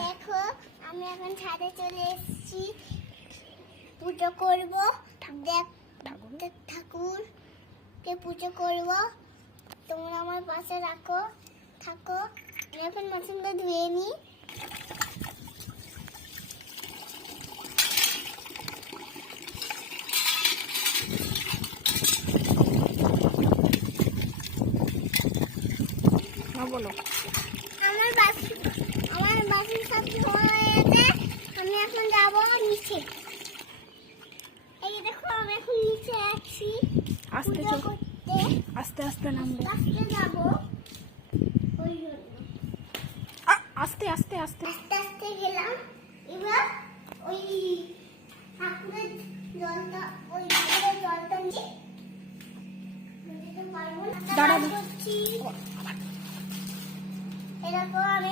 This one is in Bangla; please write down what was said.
দেখো আমি এখন ছাদে চলে এসেছি, পুজো করব। ঠাকুরকে পুজো করব, তোমরা আমার পাশে থাকো। আমি এখন বাসনটা ধুয়ে নিই। বলো। আমার বাসন সব ধোয়া হয়ে গেছে, আমি এখন যাবো নিচে। এই দেখো আমি এখন নিচে আছি পুজো করতে। আস্তে আস্তে নামবে। আস্তে যাবো, ওই জন্য আস্তে আস্তে আস্তে আস্তে আস্তে গেলাম। এবার ওই ঠাকুরের জলটা নিয়ে যেতে পারবো না। দাঁড়াবো। এরকম আমি